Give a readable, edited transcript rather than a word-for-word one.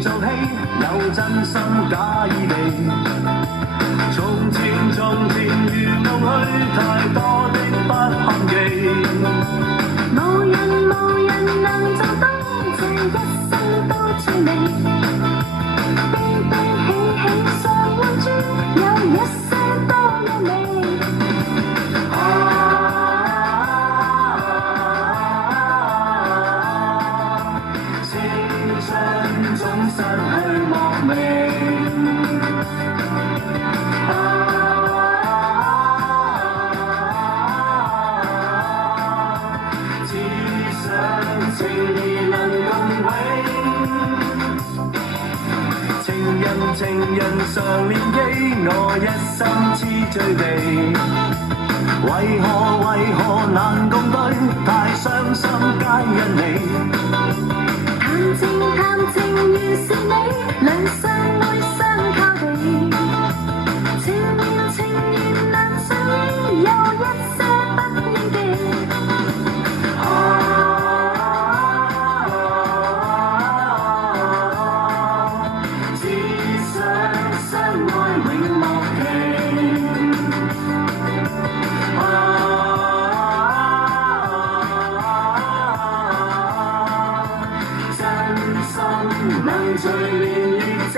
做戲，有真心假意味。從前如夢去，太多的不堪記。無人能做到，這一生都最美。悲悲喜常換轉，有一些多優美。青春總失去莫名。情義能共永，情人常念記，我一生痴醉地。為何難共對？太傷心皆因你。談情原是你，兩相愛相靠地。情緣難相依，有一些不應記。能隨年月遮